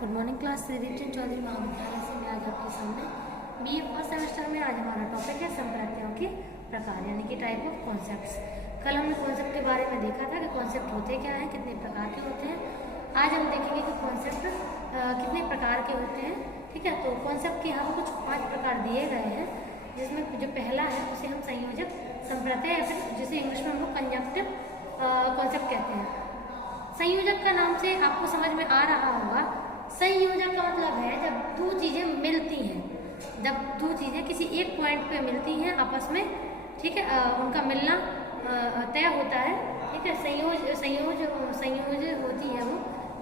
Good morning class Shreedeep Chaudhary महाविद्यालय से मैं आज आपके सामने बीए फर्स्ट सेमेस्टर में आज हमारा टॉपिक है संप्रत्ययों के प्रकार यानी कि टाइप ऑफ कॉन्सेप्ट्स। कल हमने कॉन्सेप्ट के बारे में देखा था कि कॉन्सेप्ट होते क्या हैं, कितने प्रकार के होते हैं। आज हम देखेंगे कि कॉन्सेप्ट कितने प्रकार के होते हैं। ठीक है, तो कॉन्सेप्ट के यहाँ कुछ 5 प्रकार दिए गए हैं, जिसमें जो पहला है उसे हम संयोजक संप्रत्यय या फिर जिसे इंग्लिश में हम लोग कंजंक्टिव कॉन्सेप्ट कहते हैं। संयोजक का नाम से आपको समझ में आ रहा होगा, संयोजक का मतलब है जब दो चीजें मिलती हैं, जब दो चीजें किसी एक पॉइंट पे मिलती हैं आपस में, ठीक है, उनका मिलना तय होता है। ठीक है, संयोज होती है वो,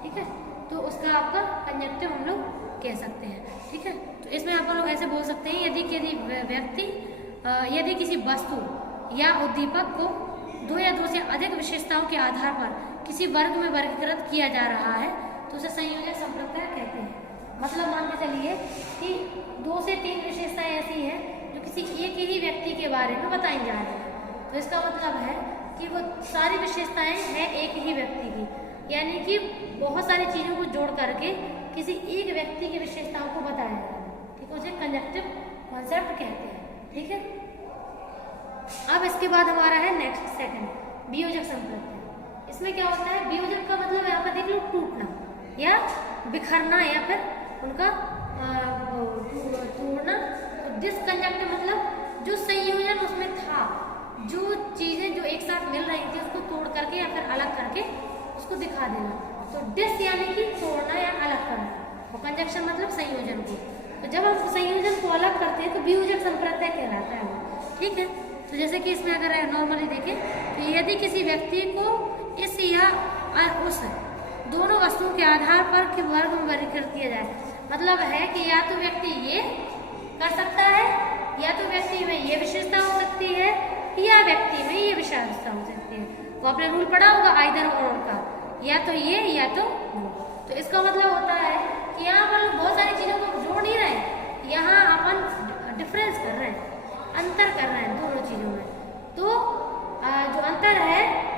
ठीक है, तो उसका आपका कंजंक्टिव हम लोग कह सकते हैं। ठीक है, तो इसमें आप लोग ऐसे बोल सकते हैं, यदि किसी वस्तु या उद्दीपक को 2 या 2 से अधिक विशेषताओं के आधार पर किसी वर्ग में वर्गीकृत किया जा रहा है तो उसे संयोजक संप्रत्यय कहते हैं। मतलब मान के चलिए कि 2 से 3 विशेषताएं ऐसी हैं जो किसी एक ही व्यक्ति के बारे में बताई जा रही है, तो इसका मतलब है कि वो सारी विशेषताएं हैं एक ही व्यक्ति की, यानी कि बहुत सारी चीजों को जोड़ करके किसी एक व्यक्ति की विशेषताओं को बताया जा रहा है। ठीक है, उसे कंजंक्टिव कॉन्सेप्ट कहते हैं। ठीक है, अब इसके बाद हमारा है नेक्स्ट सेकंड वियोजक संप्रत्यय। इसमें क्या होता है, वियोजक का मतलब यहाँ पर देख लो टूटना या बिखरना या फिर उनका तोड़ना। तो डिसकंजंक्टिव मतलब जो संयोजन उसमें था, जो चीजें जो एक साथ मिल रही थी उसको तोड़ करके या फिर अलग करके उसको दिखा देना। तो डिस यानी कि तोड़ना या अलग करना, और कंजंक्शन मतलब संयोजन को। तो जब हम संयोजन को अलग करते हैं तो वियोजक संप्रत्यय कहलाता है वो। ठीक है, तो जैसे कि इसमें अगर नॉर्मली देखें तो यदि किसी व्यक्ति को इस या उस दोनों वस्तुओं के आधार पर के वर्ग में वर्गीकृत किया जाए, मतलब है कि या तो व्यक्ति ये कर सकता है, या तो व्यक्ति में ये विशेषता हो सकती है, या व्यक्ति में ये विशेषता हो सकती है। वो आपने रूल पढ़ा होगा आइदर और का, या तो ये या तो वो। तो इसका मतलब होता है कि यहाँ पर बहुत सारी चीजों को जोड़ नहीं रहे, यहाँ अपन डिफरेंस कर रहे हैं, अंतर कर रहे हैं दोनों चीजों में। तो जो अंतर है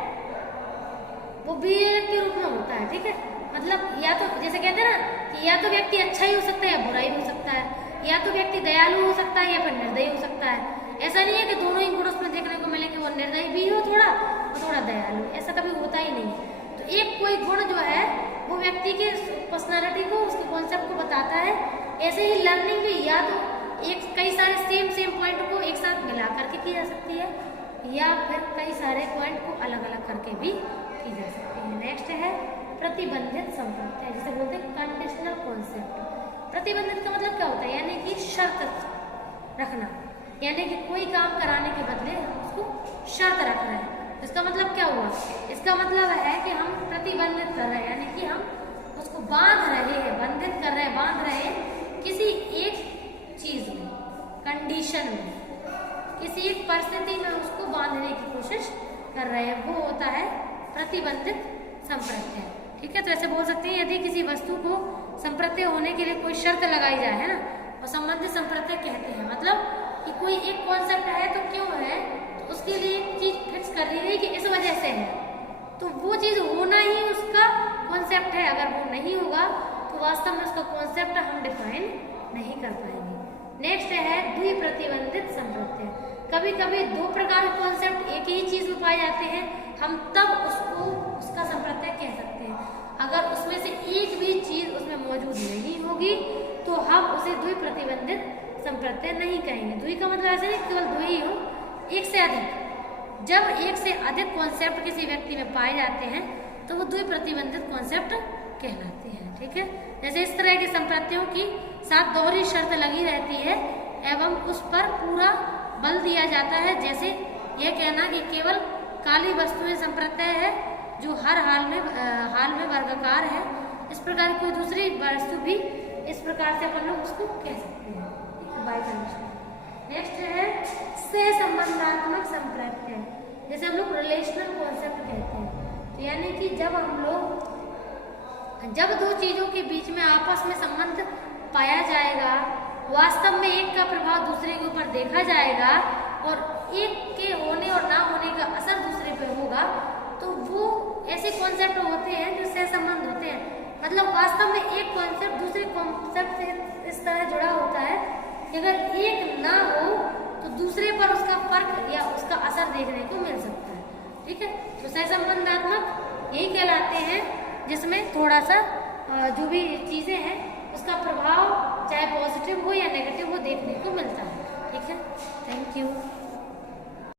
वो वियोजक के रूप में होता है। ठीक है, मतलब या तो जैसे कहते हैं ना कि या तो व्यक्ति अच्छा ही हो सकता है या बुरा ही हो सकता है, या तो व्यक्ति दयालु हो सकता है या फिर निर्दयी हो सकता है। ऐसा नहीं है कि दोनों ही गुण उसमें देखने को मिले कि वो निर्दयी भी हो थोड़ा और थोड़ा दयालु, ऐसा कभी होता ही नहीं। तो एक कोई गुण जो है वो व्यक्ति के पर्सनैलिटी को, उसके कॉन्सेप्ट को बताता है। ऐसे ही लर्निंग भी या तो कई सारे सेम पॉइंट को एक साथ मिला करके की जा सकती है, या फिर कई सारे पॉइंट को अलग अलग करके भी की जा सकती है। नेक्स्ट है प्रतिबंधित संप्रत्यय, जिसे बोलते हैं कंडीशनल कॉन्सेप्ट। प्रतिबंधित का मतलब क्या होता है, यानी कि शर्त रखना, यानी कि कोई काम कराने के बदले हम उसको शर्त रख रहे हैं। इसका मतलब क्या हुआ, इसका मतलब है कि हम प्रतिबंधित कर रहे हैं, यानी कि हम उसको बांध रहे हैं, बंधित कर रहे हैं, बांध रहे हैं किसी एक चीज में, कंडीशन में, किसी एक परिस्थिति में उसको बांधने की कोशिश कर रहे हैं, वो होता है प्रतिबंधित संप्रत्यय। ठीक है, तो ऐसे बोल सकते हैं यदि किसी वस्तु को संप्रत्यय होने के लिए कोई शर्त लगाई जाए, है ना, और संबंधित संप्रत्यय कहते हैं। मतलब कि कोई एक कॉन्सेप्ट है तो क्यों है, तो उसके लिए एक चीज फिक्स कर दी गई कि इस वजह से है, तो वो चीज होना ही उसका कॉन्सेप्ट है। अगर वो नहीं होगा तो वास्तव में उसका कॉन्सेप्ट हम डिफाइन नहीं कर पाएंगे। नेक्स्ट है द्विप्रतिबंधित संप्रत्यय। कभी कभी 2 प्रकार के कॉन्सेप्ट एक ही चीज में पाए जाते हैं, हम तब उसका संप्रत्यय कह सकते हैं। अगर उसमें से एक भी चीज उसमें मौजूद नहीं होगी तो हम उसे द्विप्रतिबंधित संप्रत्यय नहीं कहेंगे। द्वि का मतलब ऐसे नहीं केवल 2 ही हो, एक से अधिक। जब एक से अधिक कॉन्सेप्ट किसी व्यक्ति में पाए जाते हैं तो वो द्विप्रतिबंधित कॉन्सेप्ट कहलाते हैं। ठीक है, जैसे इस तरह के संप्रत्ययों की साथ दोहरी शर्त लगी रहती है एवं उस पर पूरा बल दिया जाता है। जैसे यह कहना कि केवल काली वस्तुएं संप्रत्यय है जो हर हाल में वर्गाकार है। इस प्रकार कोई दूसरी वस्तु भी इस प्रकार से अपन लोग उसको कह सकते हैं। Bye condition. नेक्स्ट है सहसंबंधात्मक संप्रत्यय, जैसे हम लोग रिलेशनल कॉन्सेप्ट कहते हैं। तो यानी कि जब 2 चीजों के बीच में आपस में संबंध पाया जाएगा, वास्तव में एक का प्रभाव दूसरे के ऊपर देखा जाएगा और एक के होने और ना होने का असर दूसरे पे होगा, तो वो ऐसे कॉन्सेप्ट होते हैं जो सहसंबंध होते हैं। मतलब वास्तव में एक कॉन्सेप्ट दूसरे कॉन्सेप्ट से इस तरह जुड़ा होता है कि अगर एक ना हो तो दूसरे पर उसका फर्क या उसका असर देखने को मिल सकता है। ठीक है, तो सहसंबंधात्मक यही कहलाते हैं जिसमें थोड़ा सा जो भी चीजें हैं उसका प्रभाव